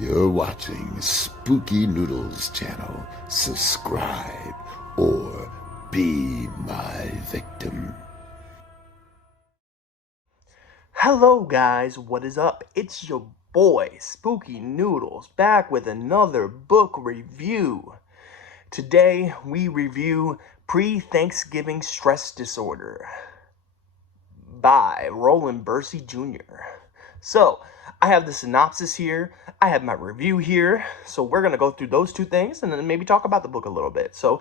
You're watching Spooky Noodles channel. Subscribe or be my victim. Hello guys, what is up? It's your boy, Spooky Noodles, back with another book review. Today we review Pre-Thanksgiving Stress Disorder by Rowland Bercy Jr. So, I have the synopsis here, I have my review here, so we're going to go through those two things and then maybe talk about the book a little bit. So,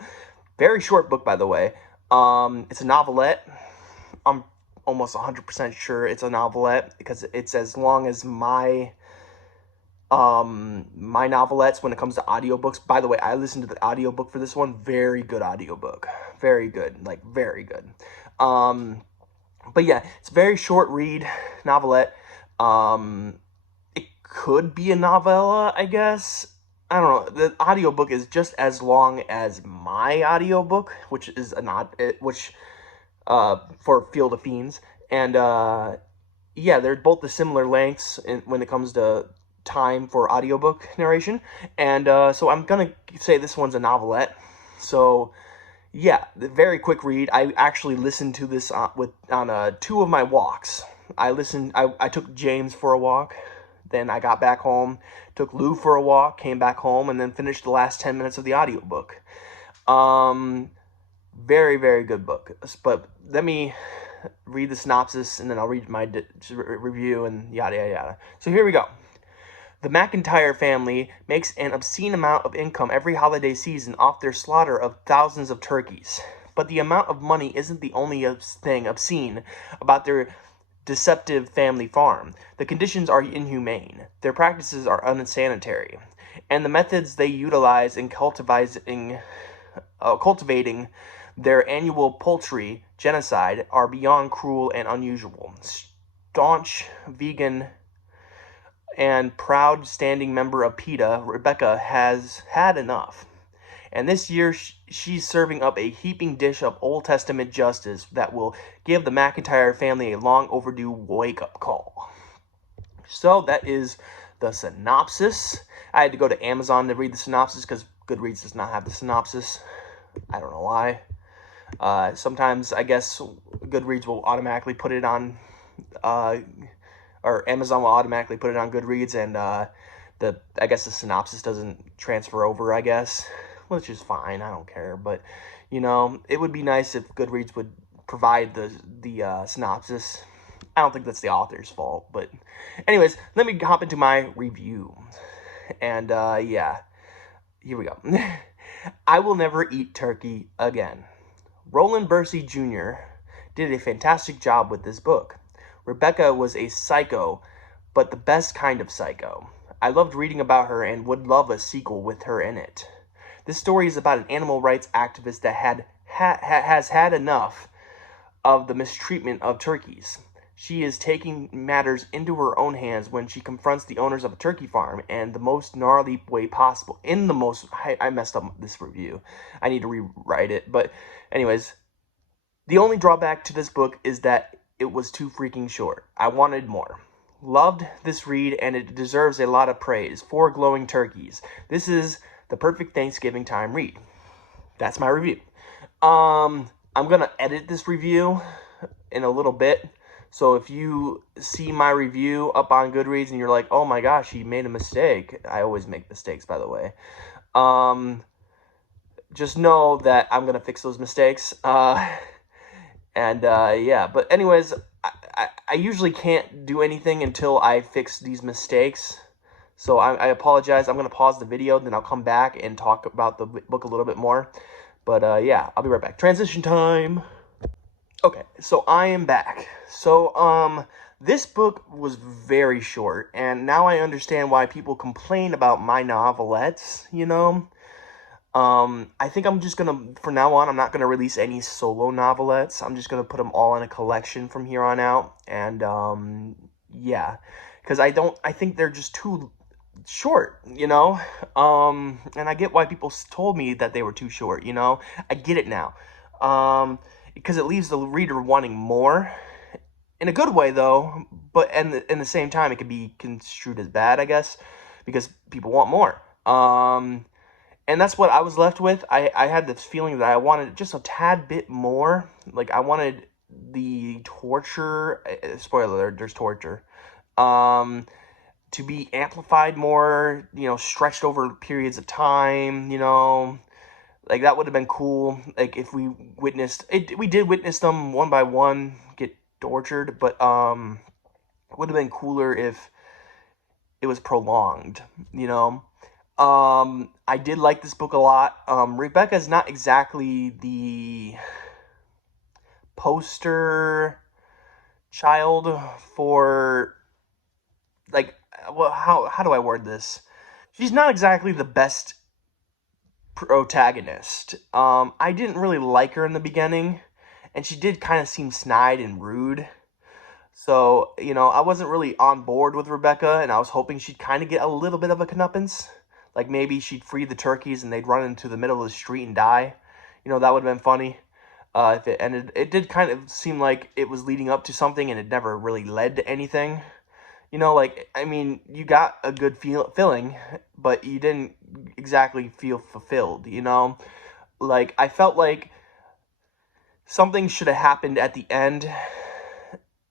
very short book, by the way. It's a novelette. I'm almost 100% sure it's a novelette because it's as long as my novelettes when it comes to audiobooks. By the way, I listened to the audiobook for this one. Very good audiobook. Very good. Like, very good. But yeah, it's a very short read, novelette. It could be a novella, I guess. I don't know. The audiobook is just as long as my audiobook, which is for Field of Fiends. And yeah, they're both the similar lengths when it comes to time for audiobook narration. And so I'm going to say this one's a novelette. So yeah, the very quick read. I actually listened to this on two of my walks. I took James for a walk, then I got back home, took Lou for a walk, came back home, and then finished the last 10 minutes of the audiobook. Very, very good book. But let me read the synopsis, and then I'll read my review, and yada, yada, yada. So here we go. The McIntyre family makes an obscene amount of income every holiday season off their slaughter of thousands of turkeys. But the amount of money isn't the only thing obscene about their deceptive family farm. The conditions are inhumane, their practices are unsanitary, and the methods they utilize in cultivating their annual poultry genocide are beyond cruel and unusual. Staunch vegan and proud standing member of PETA, Rebecca, has had enough. And this year, she's serving up a heaping dish of Old Testament justice that will give the McIntyre family a long overdue wake-up call. So that is the synopsis. I had to go to Amazon to read the synopsis because Goodreads does not have the synopsis. I don't know why. Sometimes I guess Goodreads will automatically put it on, or Amazon will automatically put it on Goodreads, and I guess the synopsis doesn't transfer over, I guess, which is fine. I don't care, but you know, it would be nice if Goodreads would provide the synopsis. I don't think that's the author's fault, but anyways, let me hop into my review, and yeah, here we go. I will never eat turkey again. Rowland Bercy Jr. did a fantastic job with this book. Rebecca was a psycho, but the best kind of psycho. I loved reading about her and would love a sequel with her in it. This story is about an animal rights activist that has had enough of the mistreatment of turkeys. She is taking matters into her own hands when she confronts the owners of a turkey farm in the most gnarly way possible. I messed up this review. I need to rewrite it. But anyways, the only drawback to this book is that it was too freaking short. I wanted more. Loved this read, and it deserves a lot of praise. 4 glowing turkeys. This is the perfect Thanksgiving time read. That's my review. I'm gonna edit this review in a little bit. So if you see my review up on Goodreads and you're like, oh my gosh, he made a mistake. I always make mistakes, by the way. Just know that I'm gonna fix those mistakes. Yeah, but anyways, I usually can't do anything until I fix these mistakes. So I apologize. I'm going to pause the video, then I'll come back and talk about the book a little bit more. But yeah, I'll be right back. Transition time. Okay, so I am back. So this book was very short, and now I understand why people complain about my novelettes, you know? I think I'm just gonna, from now on, I'm not gonna release any solo novelettes. I'm just gonna put them all in a collection from here on out. And, yeah, because I think they're just too short, you know? And I get why people told me that they were too short, you know? I get it now. Because it leaves the reader wanting more. In a good way, though, but in the same time, it could be construed as bad, I guess. because people want more. And that's what I was left with. I had this feeling that I wanted just a tad bit more. Like, I wanted the torture, spoiler alert, there's torture, to be amplified more, stretched over periods of time, like, that would have been cool. Like, if we witnessed it, we did witness them one by one get tortured, but it would have been cooler if it was prolonged, I did like this book a lot. Rebecca's not exactly the poster child for, like, well, how do I word this? She's not exactly the best protagonist. I didn't really like her in the beginning, and she did kind of seem snide and rude. So, I wasn't really on board with Rebecca, and I was hoping she'd kind of get a little bit of a comeuppance. Like, maybe she'd free the turkeys and they'd run into the middle of the street and die. That would have been funny. If it ended, it did kind of seem like it was leading up to something, and it never really led to anything. Like, I mean, you got a good feeling, but you didn't exactly feel fulfilled, Like, I felt like something should have happened at the end,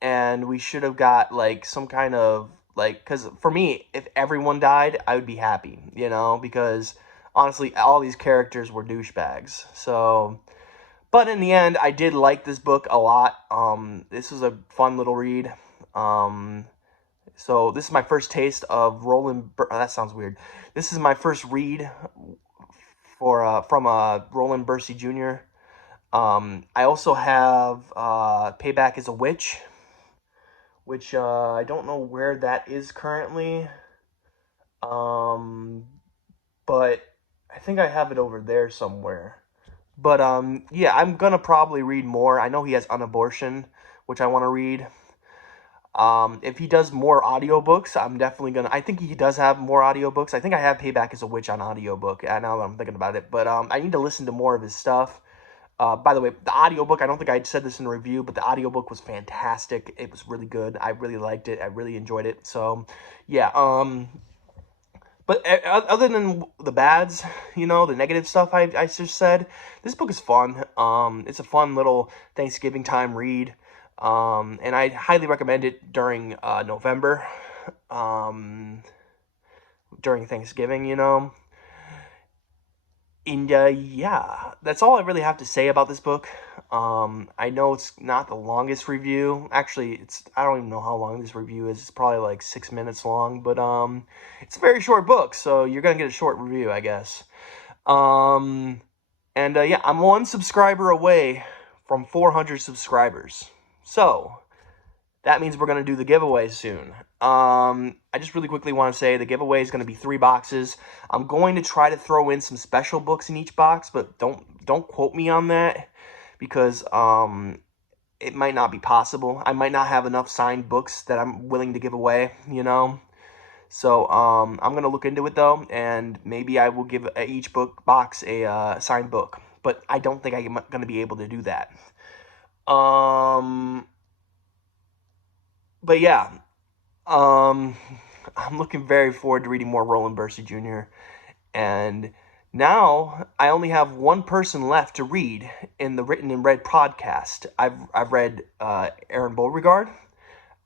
and we should have got, like, some kind of, like, because for me, if everyone died, I would be happy, because, honestly, all these characters were douchebags, so, but in the end, I did like this book a lot. This was a fun little read. So this is my first taste of Rowland. That sounds weird. This is my first read from Rowland Bercy Jr. I also have Payback as a Witch, which I don't know where that is currently. But I think I have it over there somewhere. But yeah, I'm gonna probably read more. I know he has Unabortion, which I want to read. If he does more audiobooks, I'm definitely gonna. I think he does have more audiobooks. I think I have Payback as a Witch on audiobook. Now that I'm thinking about it, but I need to listen to more of his stuff. By the way, the audiobook, I don't think I said this in the review, but the audiobook was fantastic. It was really good. I really liked it. I really enjoyed it. So, yeah. But other than the bads, the negative stuff I just said, this book is fun. It's a fun little Thanksgiving time read. And I highly recommend it during November, during Thanksgiving, And yeah, that's all I really have to say about this book. I know it's not the longest review. Actually, I don't even know how long this review is. It's probably like 6 minutes long, but it's a very short book, so you're gonna get a short review, I guess. And yeah, I'm 1 subscriber away from 400 subscribers. So that means we're going to do the giveaway soon. I just really quickly want to say the giveaway is going to be 3 boxes. I'm going to try to throw in some special books in each box, but don't quote me on that, because it might not be possible. I might not have enough signed books that I'm willing to give away, So I'm going to look into it, though, and maybe I will give each box a signed book. But I don't think I'm going to be able to do that. But yeah, I'm looking very forward to reading more Rowland Bercy Jr. And now I only have 1 person left to read in the Written and Read podcast. I've read Aaron Beauregard,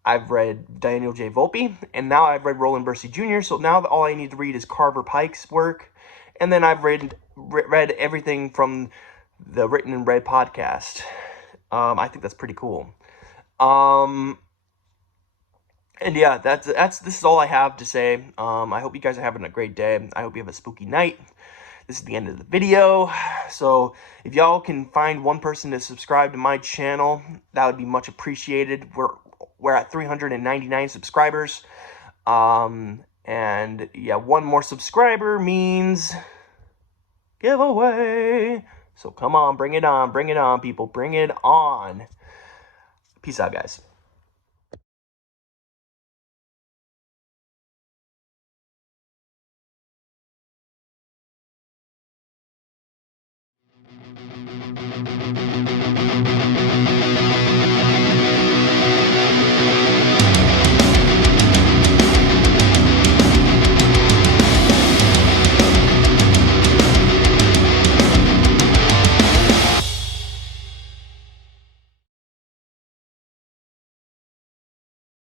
I've read Daniel J. Volpe, and now I've read Rowland Bercy Jr. So now all I need to read is Carver Pike's work, and then I've read everything from the Written and Read podcast. I think that's pretty cool. And yeah, this is all I have to say. I hope you guys are having a great day. I hope you have a spooky night. This is the end of the video. So if y'all can find 1 person to subscribe to my channel, that would be much appreciated. We're at 399 subscribers. And yeah, 1 more subscriber means giveaway. So come on, bring it on, people. Bring it on. Peace out, guys.